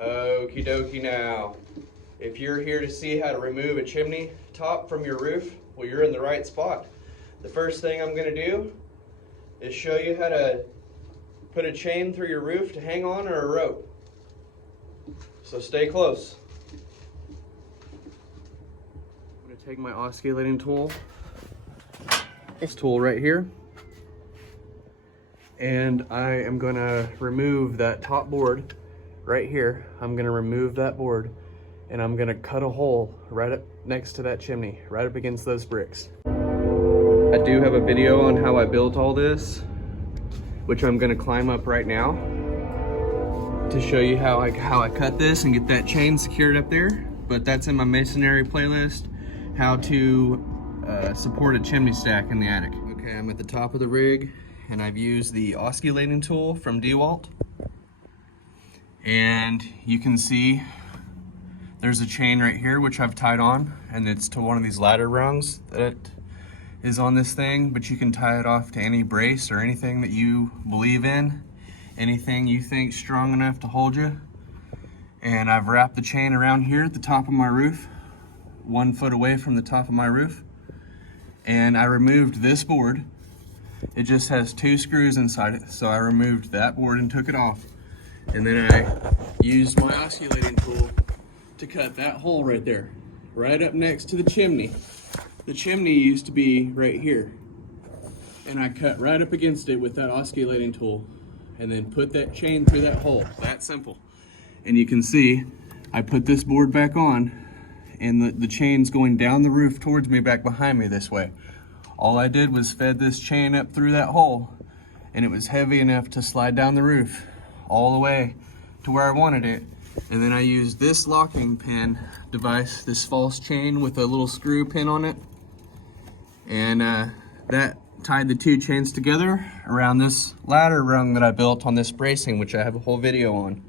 Okie dokie now. If you're here to see how to remove a chimney top from your roof, well, you're in the right spot. The first thing I'm gonna do is show you how to put a chain through your roof to hang on, or a rope. So stay close. I'm gonna take my osculating tool, this tool right here, and I am gonna remove that top board right here. I'm gonna remove that board and I'm gonna cut a hole right up next to that chimney, right up against those bricks. I do have a video on how I built all this, which I'm gonna climb up right now to show you how I cut this and get that chain secured up there. But that's in my masonry playlist, how to support a chimney stack in the attic. Okay, I'm at the top of the rig and I've used the osculating tool from DeWalt. And you can see there's a chain right here which I've tied on, and it's to one of these ladder rungs that is on this thing, but you can tie it off to any brace or anything that you believe in, anything you think strong enough to hold you. And I've wrapped the chain around here at the top of my roof, 1 foot away from the top of my roof. And I removed this board. It just has 2 screws inside it, so I removed that board and took it off. And then I used my osculating tool to cut that hole right there, right up next to the chimney. The chimney used to be right here. And I cut right up against it with that osculating tool and then put that chain through that hole. That simple. And you can see I put this board back on, and the chain's going down the roof towards me, back behind me this way. All I did was fed this chain up through that hole, and it was heavy enough to slide down the roof all the way to where I wanted it. And then I used this locking pin device, this false chain with a little screw pin on it, and that tied the 2 chains together around this ladder rung that I built on this bracing, which I have a whole video on.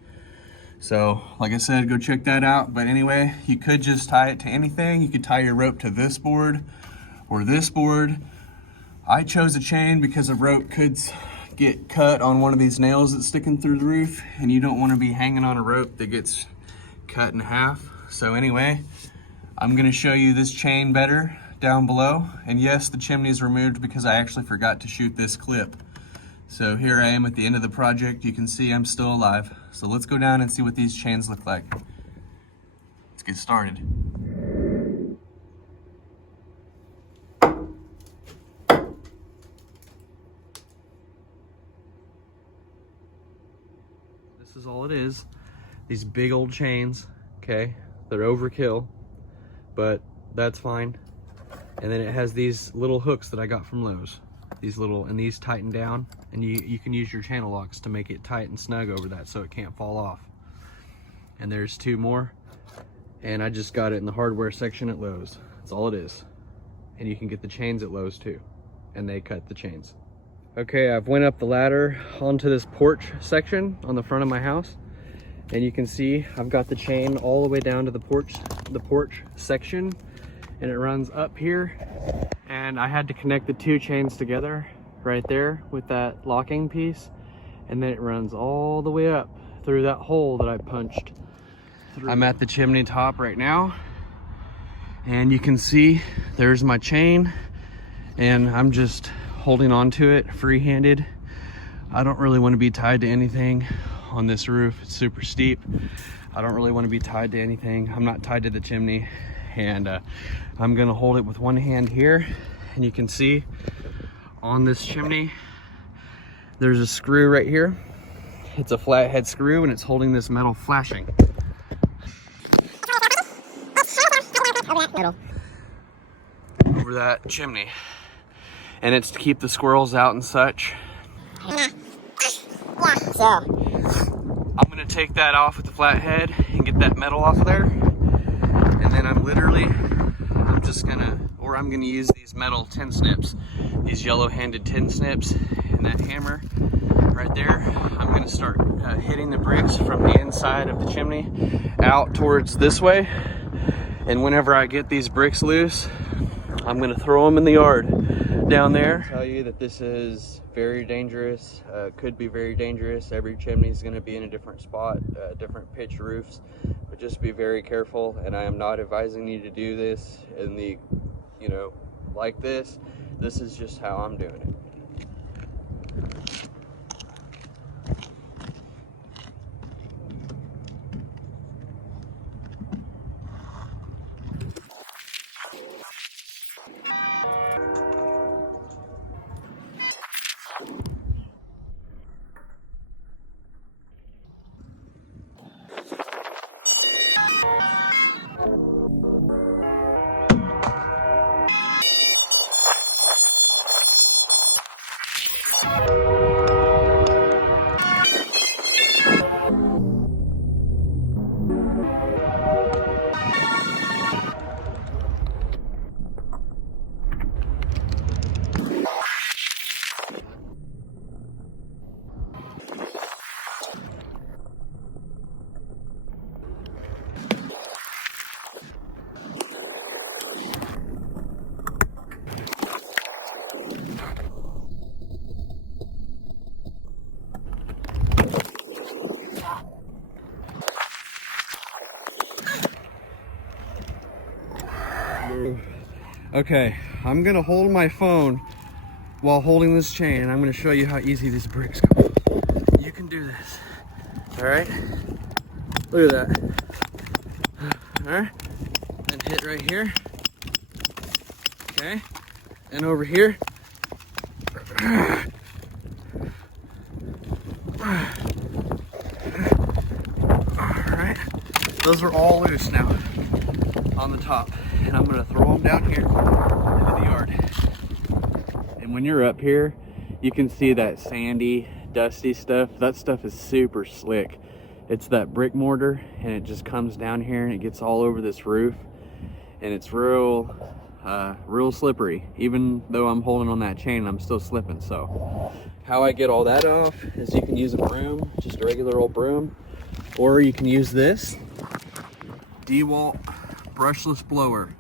So like I said, go check that out. But anyway, you could just tie it to anything. You could tie your rope to this board or this board. I chose a chain because a rope could get cut on one of these nails that's sticking through the roof, and you don't want to be hanging on a rope that gets cut in half. So anyway, I'm going to show you this chain better down below. And yes, the chimney is removed because I actually forgot to shoot this clip. So here I am at the end of the project. You can see I'm still alive. So let's go down and see what these chains look like. Let's get started. This is all it is. These big old chains, okay? They're overkill, but that's fine. And then it has these little hooks that I got from Lowe's. And these tighten down, and you can use your channel locks to make it tight and snug over that so it can't fall off. And there's 2 more, and I just got it in the hardware section at Lowe's. That's all it is. And you can get the chains at Lowe's too, and they cut the chains. Okay, I've went up the ladder onto this porch section on the front of my house, and you can see I've got the chain all the way down to the porch section, and it runs up here. And I had to connect the 2 chains together right there with that locking piece, and then it runs all the way up through that hole that I punched through. I'm at the chimney top right now, and you can see there's my chain, and I'm just holding on to it free-handed. I don't really want to be tied to anything on this roof. It's super steep. I don't really want to be tied to anything. I'm not tied to the chimney. And I'm gonna hold it with one hand here, and you can see on this chimney there's a screw right here. It's a flathead screw, and it's holding this metal flashing over that chimney, and it's to keep the squirrels out and such. So I'm gonna take that off with the flathead and get that metal off of there. And then I'm gonna use these metal tin snips, these yellow-handed tin snips, and that hammer right there. I'm gonna start hitting the bricks from the inside of the chimney out towards this way. And whenever I get these bricks loose, I'm gonna throw them in the yard down there. I'll tell you that this is very dangerous, could be very dangerous. Every chimney is going to be in a different spot, different pitch roofs, but just be very careful. And I am not advising you to do this in the, like this. This is just how I'm doing it. Okay, I'm gonna hold my phone while holding this chain, and I'm gonna show you how easy these bricks come off. You can do this. All right, look at that. All right, and hit right here. Okay, and over here. All right, those are all loose now on the top, and I'm gonna throw them down here into the yard. And when you're up here, you can see that sandy, dusty stuff. That stuff is super slick. It's that brick mortar, and it just comes down here and it gets all over this roof, and it's real slippery. Even though I'm holding on that chain, I'm still slipping. So how I get all that off is you can use a broom, just a regular old broom, or you can use this DeWalt brushless blower,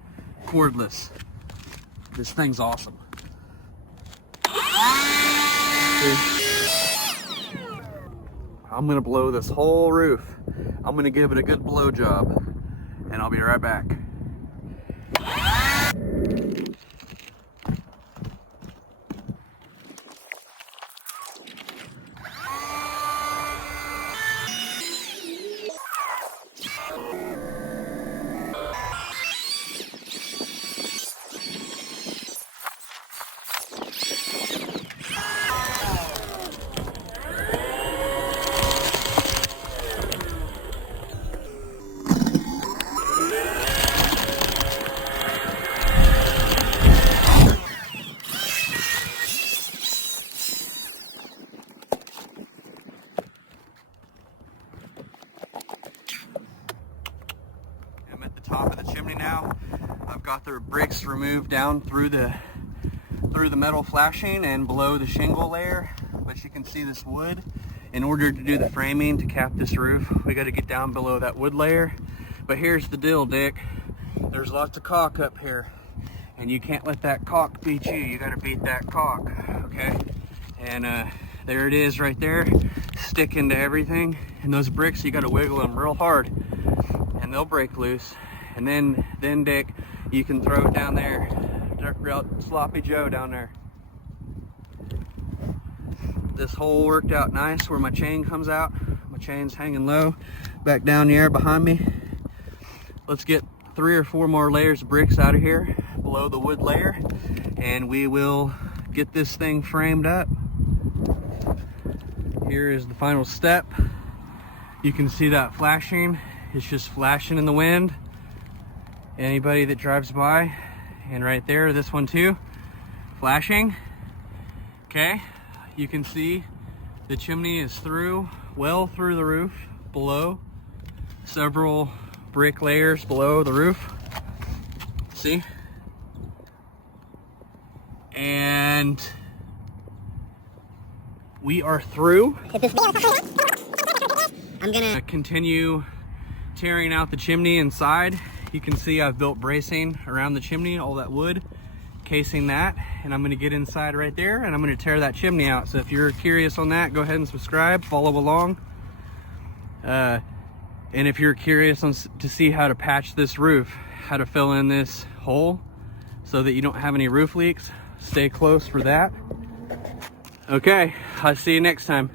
cordless. This thing's awesome. I'm gonna blow this whole roof. I'm gonna give it a good blow job, and I'll be right back. Top of the chimney now. I've got the bricks removed down through the metal flashing and below the shingle layer, but you can see this wood. In order to do the framing to cap this roof, we got to get down below that wood layer. But here's the deal, Dick. There's lots of caulk up here, and you can't let that caulk beat you. You got to beat that caulk, okay? And there it is right there, sticking to everything. And those bricks, you got to wiggle them real hard, and they'll break loose. And then Dick, you can throw it down there. Real sloppy Joe down there. This hole worked out nice where my chain comes out. My chain's hanging low back down there behind me. Let's get 3 or 4 more layers of bricks out of here below the wood layer, and we will get this thing framed up. Here is the final step. You can see that flashing. It's just flashing in the wind. Anybody that drives by, and right there, this one too, flashing. Okay, you can see the chimney is through, well through the roof, below, several brick layers below the roof. See? And we are through. I'm gonna continue tearing out the chimney inside. You can see I've built bracing around the chimney, all that wood casing that, and I'm gonna get inside right there and I'm gonna tear that chimney out. So if you're curious on that, go ahead and subscribe, follow along. And if you're curious to see how to patch this roof, how to fill in this hole so that you don't have any roof leaks, stay close for that. Okay, I'll see you next time.